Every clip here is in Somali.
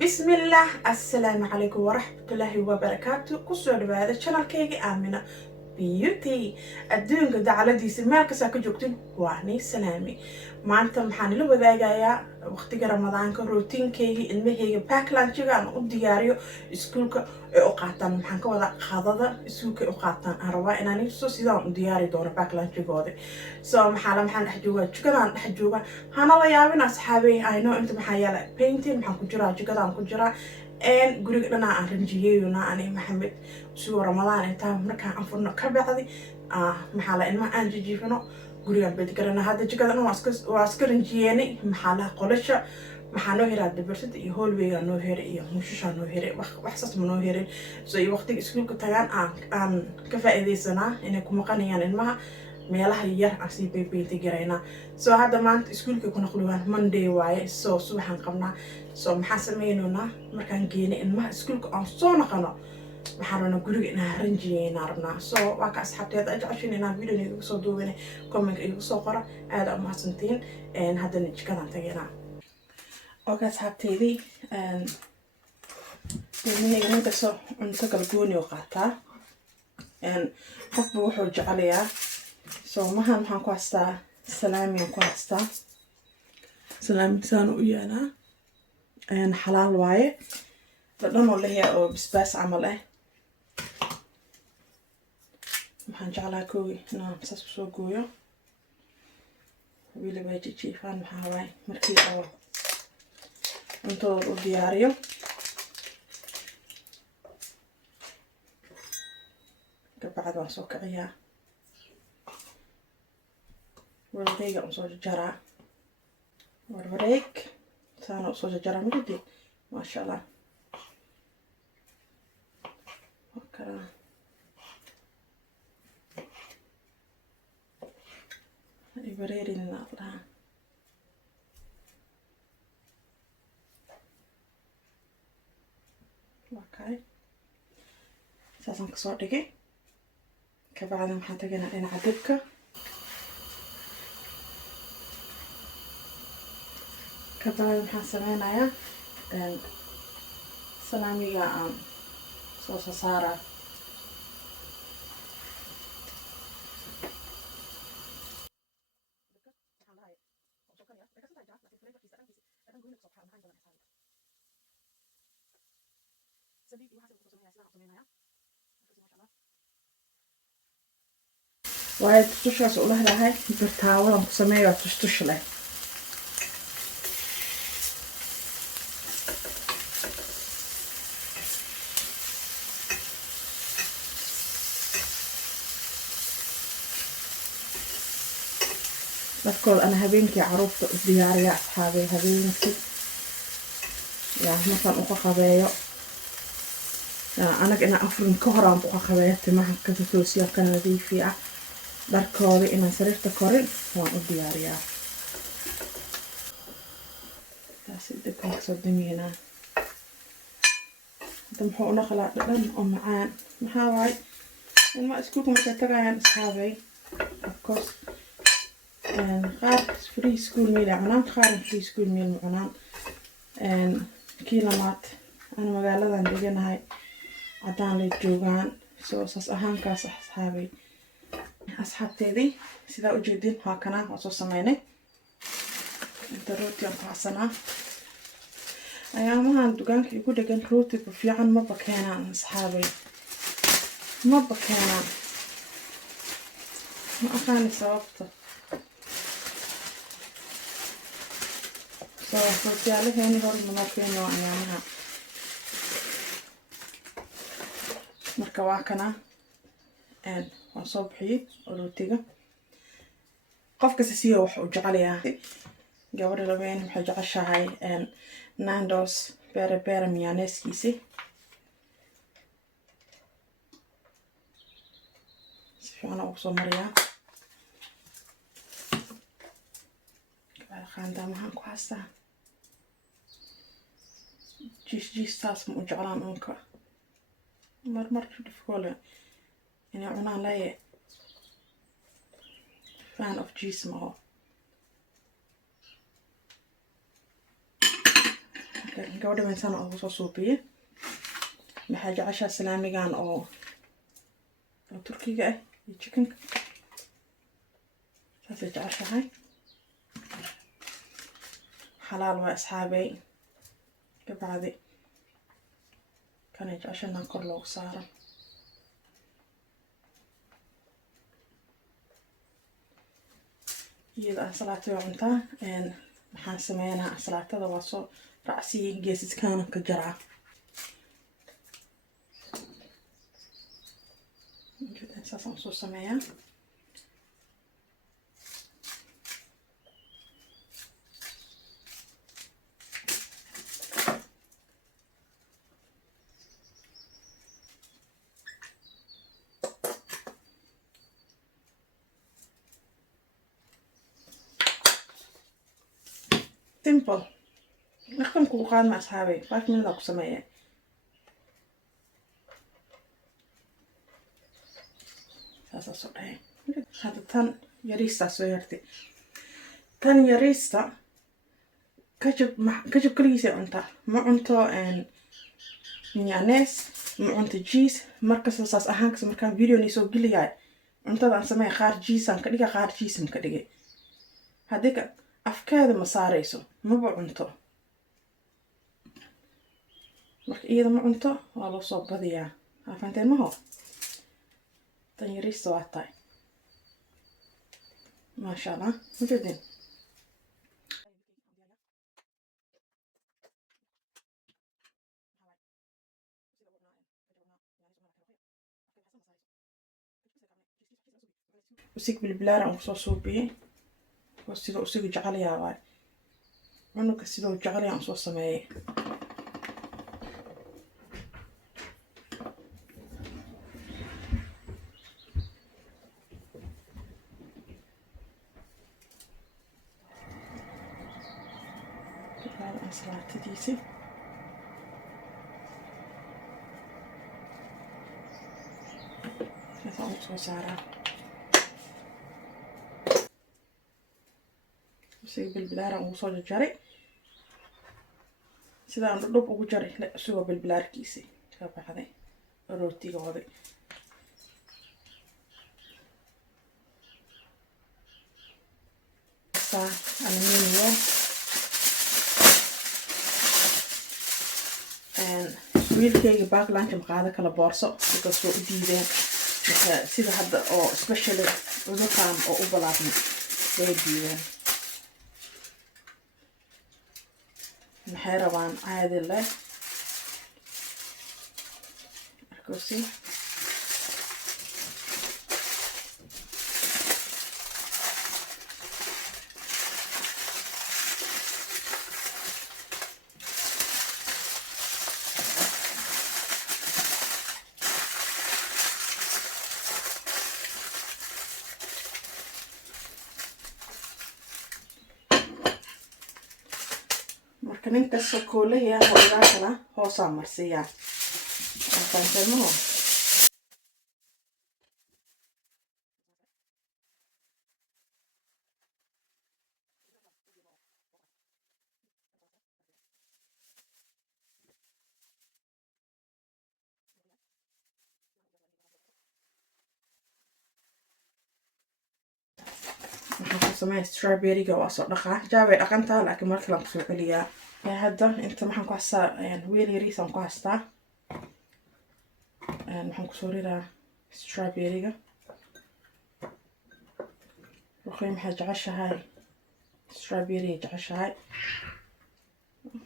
بسم الله السلام عليكم ورحمة الله وبركاته كسر بهذا channel كيجي آمنة بيوتي الدنيا قد على دي سماع كساك جوكتين وعني سلامي ما أنت محن لو بذا جايا وقت رمضان كروتين كيجي المهي باكلان شجع أنا أدياريو سكولك أوقاتن محن كودا خاضة سكولك أوقاتن أروا إن أنا نفسه سيدا أدياري دور باكلان شجودي سو محن حجوجا شجعان حجوجا هنا لا يابين أصحابي I know أنت محيالا painting محن كجرا شجعان كجرا إن قريق لنا أرنجيونا أنا محمد سو رمضان أنت مركا أنفرنا كبعضي محلا إن ما أنجي جيفنا قريق بدكرنا هذا شجعان واسكرن جيني محلا قلشة محنو هيرا دبرت يهول ويا نو هير يمشش نو هير وحسس منو هير زي وقت اسكول كتاعن أن كفائدة سنة إنكم مقنعين إن ما meelaha yar asi baybay tigreena soo hadda maanta iskuulka kuna qulubaan Monday waaye soo subaxan qabnaa soo maxaa sameeynona markaan geeyay ilmaha iskuulka aan soo naqano waxaan rabnaa guriga inaan ranjiyeena rabnaa soo waa ka asxaabteeda ajacashin inaan video igu soo duubane comment igu soo qora aad u mahadsantiin hadda jikadan tageena oo ka asxaabteedii deemayga inta soo cunto kala gooni oo qaataa qofba wuxuu jecelayaa so maxaan ku haystaa salaami ku haystaa salaami saan u yeelaa xalaal waaye dadhan oo leeyahay oo bisbaas camal ah maxaan jeclaa koowi inaan saas soo gooyo weliba jiifaan maxaa waaye markii oo cuntada u diyaariyo kabacdi waan soo kiciyaa warwareega aan soo jaraa warwareeg saana soo jaraa muddi ma sha Allah wakara ibareerina Allah wakay saasan ka soo dhigay kabacdi maxaan tagnaa dhinaca dibka kabacdi maxaan sameynayaa salaamiga aan soo saaraa waayo tushaas u leedahay birtaawadan ku sameeyo tush leh dadkood ana habeenkii caruurta u diyaariya asxaabay habeenkii yaa markaan u qabeeyo anaga ina afrin ka horaan u qabeeyo timaha ka toosiyo ka nadiifiya dharkooda inaan sariirta korin waan u diyaariyaa taasi dibka soo damiyana muxuu una kala dhadhan oo macaan maxaa waay ilma iskuulka markay tagayaan asxaabay of course qaar free school meal cunaan qaar free school meal cunaan kiilamaad aan magaaladan deganahay cadaan la joogaan soo saas ahaankaas asxaabteedii sida u jeedin waa kana waa soo sameynay inta rooti aan qasanaa ayaamahan dukaanka igu dhagan rooti ku fiican ma bakeenaan asxaabay ma bakeenaan ma aqaani sababta rootiyaalaheenii hore noo keeno ayaamaha marka waa kana waan soo bixiyey rootiga qofka siyo wax uu jecelayaa gabadha labeen waxay jeceshahay Nando's beere miyaneskiisi si fiican ugu soo mariyaa qaandamahan ku haystaa jiis taas ma u jeclaan unka marmar dhifkoole inay cunaan laye fan of cheese ma gabadha meeshaan ugu soo suubiye maxaa jeceshaa salaamigan oo turkiga ah iyo chickenka saasay jeceshahay xalaal waa asxaabay kabacdi kana jeceshanaan kor loogu saaro iyada ansalaato waa cuntaa maxaan sameynaa ansalaatada waa soo raacsiye geesiskaana ka jaraa saasaan soo sameeyaa simple نختم كوقات مع أصحابي 5 minutes أكو سمية ساسا صدقين هذا تان يريستا سويرتي تان يريستا كجب كليسي أنت ما أنتو إن نيانيس ما أنت جيس مركز أساس أهانكس مركان فيديو نيسو قلياي أنت بان سمية خار جيسان كديك خار جيسم كديك هذيك afkaada ma saarayso maba cunto marka iyada ma cunto waa loo soo badiyaa afanteen maho tan yariista waa tahay maasha allah mujadin usig bilbilaar aan kusoo suubiyey sida usigu jecel yahay cunuga sidoo jecel yahay soo sameeyay salaatadiisi waxaan soo saaraa usiga bilbilaaraan ugu soo jaray sidaan dhub ugu jaray usigoo bilbilaarkiisi ka baxday rootigooda saa aluminium wiilkayga back lunch ma qaada kala boorso because waa u diideen sida hadda oo especially cudurkan oo u balaaqmay way diideen maxay rabaan caadi leh markaasi marka ninka sokoolaha hawada kala hoos marsiya afanteemo samay strawberry ga waa soo dhaqa jaaway dhaqanta laakiin markii la soo celiyaa hadda inta maxaan ku haystaa weel yariis aan ku haystaa waxaan ku soo ridaa strawberry ga waxay maxay jeceshahay strawberry jeceshahay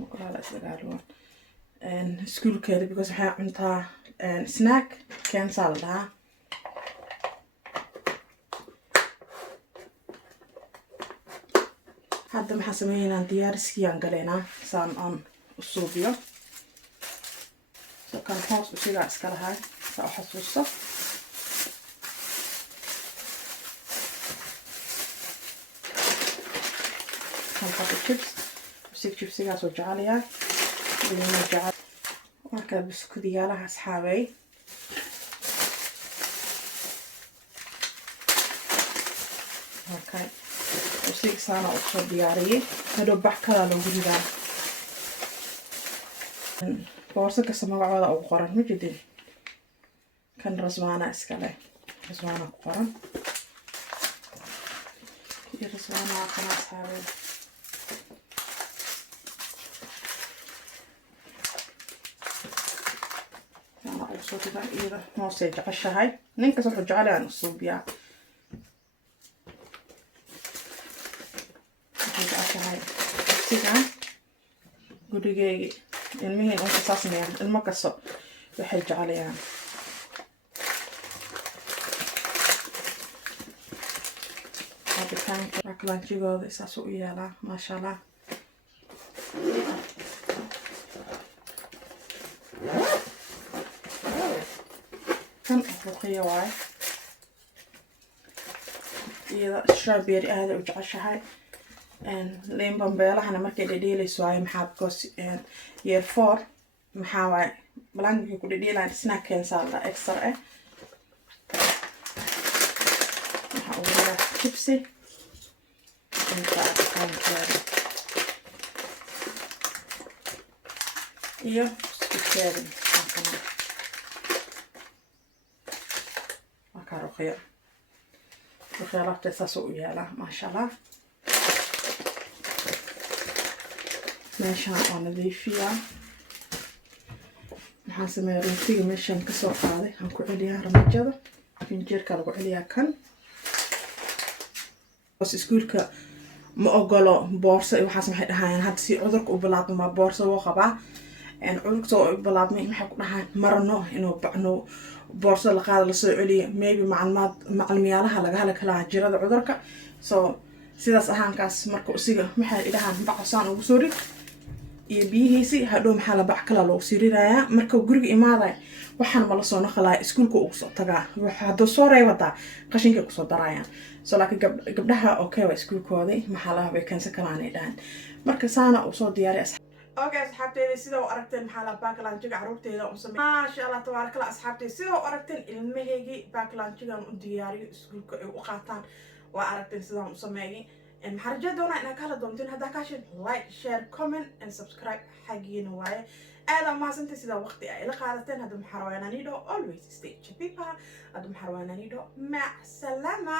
makala isdagaalwan schoolkeeda because waxay cuntaa snack cancel daa hadda maxaan sameeynaa diyaariskiyaan galeynaa saan aan u suubiyo so kan hoos usigaa iska lahay saa u xasuusto kan qaba chips usig chipsigaasoo jecelayaa ilina jecel markaa biskudiyaalaha asxaabay okay usig saana u soo diyaariyey hadhow bax kalaa loogu ridaa boorso kasta magacooda ugu qoran ma jidin kan raswaana iskale raswaana ku qoran iyo raswaana kana saareen أنا أوصل كده إذا ما سيج عشهاي نينك صح جعله عن الصوبيا سيج عشهاي سيجان قولي جاي المهين أنت صاصني يعني المقص بحج عليها هذا كان أكلان جيجو إساسو إيالا ما شاء الله كان أفريقيا واي إذا strawberry هذا وجعشهاي لين بمبيلة أنا مركي ديلي سواي محاب كوس year 4 محاوي بلانك يكون ديلي عند سناك كنسال إكسترا محاولة شيبسي انت كان كذا إيوه سكتيري كارو خير وخيرات تساسو يالا ما شاء الله ماشان أنا ذي فيها نحاسب روتي ماشان كسر قاضي هنكو عليها رمجة فنجير كارو عليها كان بس سكولك ما أقوله بورصة وحاسب هاي هاد سي عذرك وبلاد ما بورصة وخبا يعني عذرك سو بلاد ما يحكوا هاي مرنو إنه بورصة لقاعدة لسه maybe macluumaadyaalaha laga heli kara jirada cudurka so sidaas ahaankaas marka usiga maxay idhahan bacsan ugu soo rid iyo biyihiisi hadhow maxaa la bac kala loo siirirayaa marka guriga imaaday waxaan ma la soo naqlaa iskuulka ugu soo tagaa waxa soo reebada qashinka ku soo darayaan so laakiin gabdhaha okay waa iskuulkoodii maxaa la way kansa kalaan idhahan marka saana u soo diyaariya اوكي اصحابتي سيده وارagteen maxaa la backlaunchiga caruurteeda oo sameeyay ma sha Allah tabaaraka Allah asxaabtay sida oo aragteen ilmahaygi backlaunchiga u diyaariyo iskuulka ay u qaataan waa aragteen sida uu sameeyay in maxarjada doona in kala doontiin hada ka shid like share comment and subscribe xaqiina waaye aad ma santi sida waqti ay la qaadateen hada maxarwaananido always stay chipipa hada maxarwaananido ma salama